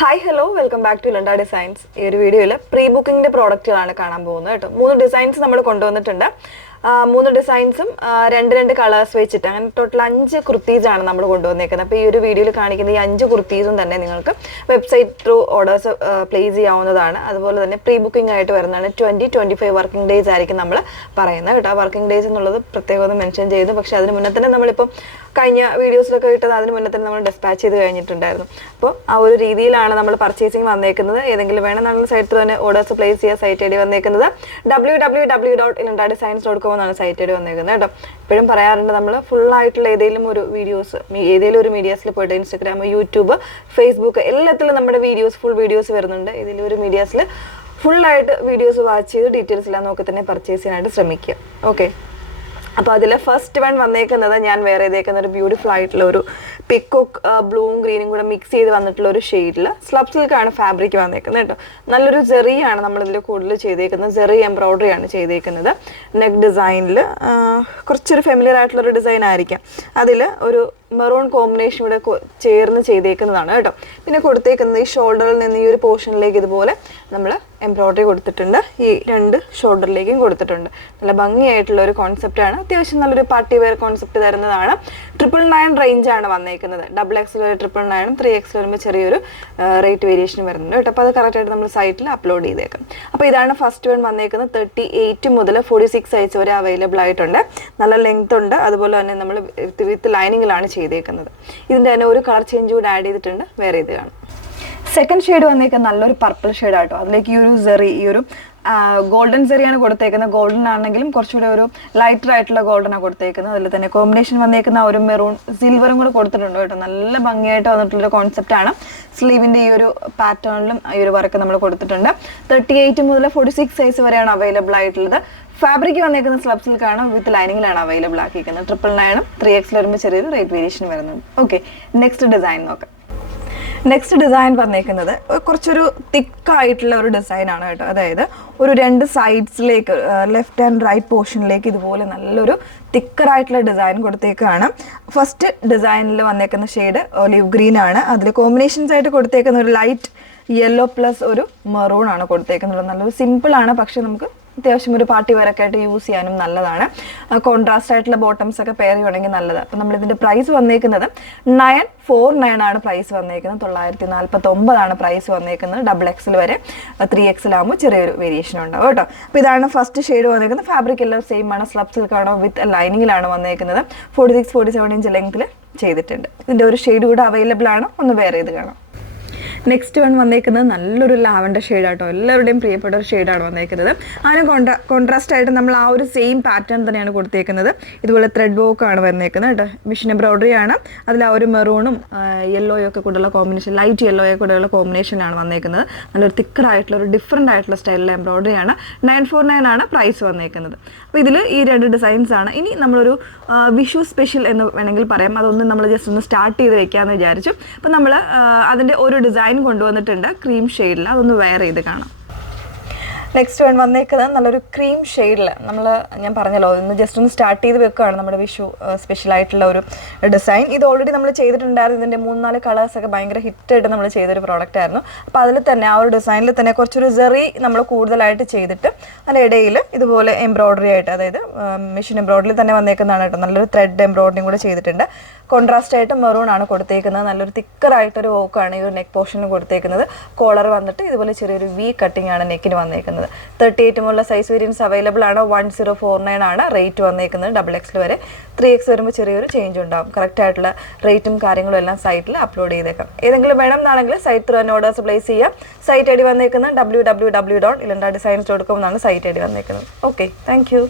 Hi hello welcome back to ഇലണ്ട designs. ഈ ഒരു വീഡിയോയിൽ പ്രീ ബുക്കിംഗിന്റെ പ്രോഡക്റ്റുകളാണ് കാണാൻ പോകുന്നത് കേട്ടോ. 3 ഡിസൈൻസ് നമ്മൾ കൊണ്ടുവന്നിട്ടുണ്ട്. 3 ഡിസൈൻസും രണ്ട് കളേഴ്സ് വെച്ചിട്ട് അങ്ങനെ ടോട്ടൽ 5 കുർത്തീസ് ആണ് നമ്മൾ കൊണ്ടുവന്നേക്കുന്നത്. അപ്പോൾ ഈ ഒരു വീഡിയോയിൽ കാണിക്കുന്ന ഈ 5 കുർത്തീസും തന്നെ നിങ്ങൾക്ക് വെബ്സൈറ്റ് ത്രൂ ഓർഡേഴ്സ് പ്ലേസ് ചെയ്യാവുന്നതാണ്. അതുപോലെ തന്നെ പ്രീ ബുക്കിംഗ് ആയിട്ട് വരുന്നതാണ്. 20-25 വർക്കിംഗ് ഡേയ്സ് ആയിരിക്കും നമ്മൾ പറയുന്നത് കേട്ടോ. വർക്കിംഗ് ഡേയ്സ് എന്നുള്ളത് പ്രത്യേകം മെൻഷൻ ചെയ്തു. പക്ഷേ അതിന് മുന്നേ തന്നെ നമ്മളിപ്പം കഴിഞ്ഞ വീഡിയോസിലൊക്കെ ഇട്ടത് അതിന് മുന്നേ തന്നെ നമ്മൾ ഡിസ്പാച്ച് ചെയ്ത് കഴിഞ്ഞിട്ടുണ്ടായിരുന്നു. അപ്പോൾ ആ ഒരു രീതിയിലാണ് നമ്മൾ പർച്ചേസിങ് വന്നേക്കുന്നത്. ഏതെങ്കിലും വേണമെന്നാണെങ്കിൽ സൈറ്റിൽ തന്നെ ഓർഡേഴ്സ് പ്ലേസ് ചെയ്യുക. സൈറ്റ് ഐ ഡി വന്നേക്കുന്നത് www.ilandadesigns.com എന്നാണ് സൈറ്റ് ഐ ഡി വന്നേക്കുന്നത് കേട്ടോ. എപ്പോഴും പറയാറുണ്ട് നമ്മൾ ഫുള്ളായിട്ടുള്ള ഏതെങ്കിലും ഒരു മീഡിയാസിൽ പോയിട്ട് ഇൻസ്റ്റഗ്രാം, യൂട്യൂബ്, ഫേസ്ബുക്ക് എല്ലാത്തിലും നമ്മുടെ ഫുൾ വീഡിയോസ് വരുന്നുണ്ട്. ഏതെങ്കിലും ഒരു മീഡിയാസിൽ ഫുള്ളായിട്ട് വീഡിയോസ് വാച്ച് ചെയ്ത് ഡീറ്റെയിൽസ് എല്ലാം നോക്കി തന്നെ പർച്ചേസ് ചെയ്യാനായിട്ട് ശ്രമിക്കുക. ഓക്കെ, അപ്പോൾ അതിൽ ഫസ്റ്റ് വൺ വന്നേക്കുന്നത് ഞാൻ വേറെ ചെയ്തേക്കുന്ന ഒരു ബ്യൂട്ടിഫുൾ ആയിട്ടുള്ള ഒരു പിക്കോക്ക് ബ്ലൂവും ഗ്രീനും കൂടെ മിക്സ് ചെയ്ത് വന്നിട്ടുള്ള ഒരു ഷെയ്ഡിൽ സ്ലബ് സിൽക്കാണ് ഫാബ്രിക് വന്നേക്കുന്നത് കേട്ടോ. നല്ലൊരു ജെറിയാണ് നമ്മളിതിൽ കൂടുതൽ ചെയ്തേക്കുന്നത്. ജെറി എംബ്രോയ്ഡറി ആണ് ചെയ്തേക്കുന്നത്. നെക്ക് ഡിസൈനിൽ കുറച്ചൊരു ഫെമിലിയർ ആയിട്ടുള്ളൊരു ഡിസൈൻ ആയിരിക്കാം. അതിൽ ഒരു മെറൂൺ കോമ്പിനേഷൻ കൂടെ ചേർന്ന് ചെയ്തേക്കുന്നതാണ് കേട്ടോ. പിന്നെ കൊടുത്തേക്കുന്നത് ഈ ഷോൾഡറിൽ നിന്ന് ഈ ഒരു പോർഷനിലേക്ക് ഇതുപോലെ നമ്മൾ എംബ്രോയ്ഡറി കൊടുത്തിട്ടുണ്ട്. ഈ 2 ഷോൾഡറിലേക്കും കൊടുത്തിട്ടുണ്ട്. നല്ല ഭംഗിയായിട്ടുള്ള ഒരു കോൺസെപ്റ്റാണ്. അത്യാവശ്യം നല്ലൊരു പാർട്ടി വെയർ കോൺസെപ്റ്റ് തരുന്നതാണ്. 999 റേഞ്ചാണ് വന്നേക്കുന്നത്. XXL വരെ 999, 3XL വരുമ്പോൾ ചെറിയൊരു റേറ്റ് വേരിയേഷൻ വരുന്നുണ്ട് കേട്ടോ. അപ്പോൾ അത് കറക്റ്റായിട്ട് നമ്മൾ സൈറ്റിൽ അപ്ലോഡ് ചെയ്തേക്കാം. അപ്പോൾ ഇതാണ് ഫസ്റ്റ് വൺ വന്നേക്കുന്നത്. 38 മുതൽ 46 സൈസ് വരെ അവൈലബിൾ ആയിട്ടുണ്ട്. നല്ല ലെങ്ത് ഉണ്ട്. അതുപോലെ തന്നെ നമ്മൾ വിത്ത് ലൈനിങ്ങിലാണ് ചെയ്തേക്കുന്നത്. ഇതിൻ്റെ തന്നെ ഒരു കളർ ചേഞ്ച് കൂടെ ആഡ് ചെയ്തിട്ടുണ്ട്. വേറെ ഇത് കാണും. സെക്കൻഡ് ഷെയ്ഡ് വന്നേക്കുന്നത് നല്ലൊരു പർപ്പിൾ ഷെയ്ഡാട്ടോ. അതിലേക്ക് ഈ ഒരു സെറി, ഈ ഒരു ഗോൾഡൻ സെറിയാണ് കൊടുത്തേക്കുന്നത്. ഗോൾഡൻ ആണെങ്കിലും കുറച്ചുകൂടെ ഒരു ലൈറ്റർ ആയിട്ടുള്ള ഗോൾഡനാണ് കൊടുത്തേക്കുന്നത്. അതിൽ തന്നെ കോമ്പിനേഷൻ വന്നേക്കുന്ന ഒരു മെറൂൺ സിൽവറും കൂടെ കൊടുത്തിട്ടുണ്ട് കേട്ടോ. നല്ല ഭംഗിയായിട്ട് വന്നിട്ടുള്ളൊരു കോൺസെപ്റ്റാണ്. സ്ലീവിൻ്റെ ഈ ഒരു പാറ്റേണിലും ഈ ഒരു വർക്ക് നമ്മൾ കൊടുത്തിട്ടുണ്ട്. 38 മുതൽ 46 സൈസ് വരെയാണ് അവൈലബിൾ ആയിട്ടുള്ളത്. ഫാബ്രിക് വന്നേക്കുന്ന സ്ലബ് സിൽക്കാണ്, വിത്ത് ലൈനിങ്ങിലാണ് അവൈലബിൾ ആക്കിയിരിക്കുന്നത്. 999, 3XL വരുമ്പോൾ ചെറിയൊരു റേറ്റ് വേരിയേഷൻ വരുന്നുണ്ട്. ഓക്കെ, നെക്സ്റ്റ് ഡിസൈൻ നോക്കാം. നെക്സ്റ്റ് ഡിസൈൻ പറഞ്ഞേക്കുന്നത് കുറച്ചൊരു തിക്കായിട്ടുള്ള ഒരു ഡിസൈനാണ് കേട്ടോ. അതായത് ഒരു 2 സൈഡ്സിലേക്ക്, ലെഫ്റ്റ് ആൻഡ് റൈറ്റ് പോർഷനിലേക്ക് ഇതുപോലെ നല്ലൊരു തിക്കറായിട്ടുള്ള ഡിസൈൻ കൊടുത്തേക്കാണ്. ഫസ്റ്റ് ഡിസൈനിൽ വന്നേക്കുന്ന ഷെയ്ഡ് ഒലിവ് ഗ്രീൻ ആണ്. അതിൽ കോമ്പിനേഷൻസ് ആയിട്ട് കൊടുത്തേക്കുന്ന ഒരു ലൈറ്റ് യെല്ലോ പ്ലസ് ഒരു മെറൂൺ ആണ് കൊടുത്തേക്കുന്നത്. നല്ലൊരു സിമ്പിളാണ്, പക്ഷെ നമുക്ക് അത്യാവശ്യം ഒരു പാർട്ടി വെയറൊക്കെ ആയിട്ട് യൂസ് ചെയ്യാനും നല്ലതാണ്. കോൺട്രാസ്റ്റ് ആയിട്ടുള്ള ബോട്ടംസ് ഒക്കെ പെയർ ചെയ്യുവാണെങ്കിൽ നല്ലതാണ്. അപ്പം നമ്മളിതിൻ്റെ പ്രൈസ് വന്നേക്കുന്നത് 949 ആണ് പ്രൈസ് വന്നേക്കുന്നത്. 949 ആണ് പ്രൈസ് വന്നേക്കുന്നത്. XXL വരെ 3XL ആകുമ്പോൾ ചെറിയൊരു വേരിയേഷൻ ഉണ്ടാവും കേട്ടോ. അപ്പോൾ ഇതാണ് ഫസ്റ്റ് ഷെയ്ഡ് വന്നേക്കുന്നത്. ഫാബ്രിക് എല്ലാം സെയിം ആണ്. സ്ലബ് സിൽക്കാണോ വിത്ത് ലൈനിങ്ങിലാണ് വന്നേക്കുന്നത്. 46-47 ഇഞ്ച് ലെങ്ത്തിൽ ചെയ്തിട്ടുണ്ട്. ഇതിൻ്റെ ഒരു ഷെയ്ഡ് കൂടെ അവൈലബിൾ ആണ്. ഒന്ന് വേറെ ഇത് കാണാം. നെക്സ്റ്റ് വൺ വന്നേക്കുന്നത് നല്ലൊരു ലാവൻഡർ ഷെയ്ഡാട്ടോ. എല്ലാവരുടെയും പ്രിയപ്പെട്ട ഒരു ഷെയ്ഡാണ് വന്നേക്കുന്നത്. അതിന് കോൺട്രാസ്റ്റ് ആയിട്ട് നമ്മൾ ആ ഒരു സെയിം പാറ്റേൺ തന്നെയാണ് കൊടുത്തേക്കുന്നത്. ഇതുപോലെ ത്രെഡ് വർക്ക് ആണ് വന്നേക്കുന്നത് കേട്ടോ. മെഷീൻ എംബ്രോയ്ഡറി ആണ്. അതിൽ ആ ഒരു മെറൂണും യെല്ലോയും ഒക്കെ കൂടെയുള്ള കോമ്പിനേഷൻ, ലൈറ്റ് യെല്ലോയെ കൂടെയുള്ള കോമ്പിനേഷനാണ് വന്നേക്കുന്നത്. നല്ലൊരു തിക്കറായിട്ടുള്ള ഒരു ഡിഫറെൻ്റ് ആയിട്ടുള്ള സ്റ്റൈലിലെ എംബ്രോയ്ഡറി ആണ്. 949 ആണ് പ്രൈസ് വന്നേക്കുന്നത്. അപ്പോൾ ഇതിൽ ഈ 2 ഡിസൈൻസ് ആണ്. ഇനി നമ്മളൊരു വിഷു സ്പെഷ്യൽ എന്ന് വേണമെങ്കിൽ പറയാം. അതൊന്ന് നമ്മൾ ജസ്റ്റ് ഒന്ന് സ്റ്റാർട്ട് ചെയ്ത് വെക്കാമെന്ന് വിചാരിച്ചു. അപ്പോൾ നമ്മൾ അതിൻ്റെ ഒരു ഡിസൈൻ കൊണ്ടുവന്നിട്ടുണ്ട് ക്രീം ഷെയ്ഡിൽ. അതൊന്ന് വെയർ ചെയ്ത് കാണാം. നെക്സ്റ്റ് വൺ വന്നേക്കുന്നത് നല്ലൊരു ക്രീം ഷെയ്ഡിൽ ഞാൻ പറഞ്ഞല്ലോ, ഒന്ന് ജസ്റ്റ് ഒന്ന് സ്റ്റാർട്ട് ചെയ്ത് വെക്കുകയാണ് നമ്മുടെ വിഷു സ്പെഷ്യൽ ആയിട്ടുള്ള ഒരു ഡിസൈൻ. ഇത് ഓൾറെഡി നമ്മൾ ചെയ്തിട്ടുണ്ടായിരുന്നു. ഇതിൻ്റെ 3-4 കളേഴ്സൊക്കെ ഭയങ്കര ഹിറ്റായിട്ട് നമ്മൾ ചെയ്തൊരു പ്രോഡക്റ്റ് ആയിരുന്നു. അപ്പോൾ അതിൽ തന്നെ ആ ഒരു ഡിസൈനിൽ തന്നെ കുറച്ചൊരു സെറി നമ്മൾ കൂടുതലായിട്ട് ചെയ്തിട്ട് അതിനിടയിൽ ഇതുപോലെ എംബ്രോയ്ഡറി ആയിട്ട്, അതായത് മെഷീൻ എംബ്രോയ്ഡറി തന്നെ വന്നേക്കുന്നതാണ് കേട്ടോ. നല്ലൊരു ത്രെഡ് എംബ്രോയ്ഡറിയും കൂടെ ചെയ്തിട്ടുണ്ട്. കോൺട്രാസ്റ്റ് ആയിട്ട് മെറൂൺ ആണ് കൊടുത്തേക്കുന്നത്. നല്ലൊരു തിക്കറായിട്ടൊരു വോക്കാണ് ഈ ഒരു നെക്ക് പോർഷനിൽ കൊടുത്തേക്കുന്നത്. കോളർ വന്നിട്ട് ഇതുപോലെ ചെറിയൊരു വി കട്ടിംഗ് ആണ് നെക്കിന് വന്നേക്കുന്നത്. 38 മുതലുള്ള സൈസ് വേരിയൻസ് അവൈലബിൾ ആണ്. 1049 ആണ് റേറ്റ് വന്നേക്കുന്നത്. XXL വരെ 3X വരുമ്പോൾ ചെറിയൊരു ചേഞ്ച് ഉണ്ടാകും. കറക്റ്റ് ആയിട്ടുള്ള റേറ്റും കാര്യങ്ങളും എല്ലാം സൈറ്റിൽ അപ്ലോഡ് ചെയ്തേക്കാം. ഏതെങ്കിലും വേണം എന്നാണെങ്കിൽ സൈറ്റ് ത്രൂ തന്നെ ഓർഡേഴ്സ് പ്ലേസ് ചെയ്യാം. സൈറ്റ് ഐ ഡി വന്നേക്കുന്നത് www.ilandadesigns.com എന്നാണ് സൈറ്റ് ഐ ഡി വന്നേക്കുന്നത്. Okay, thank you.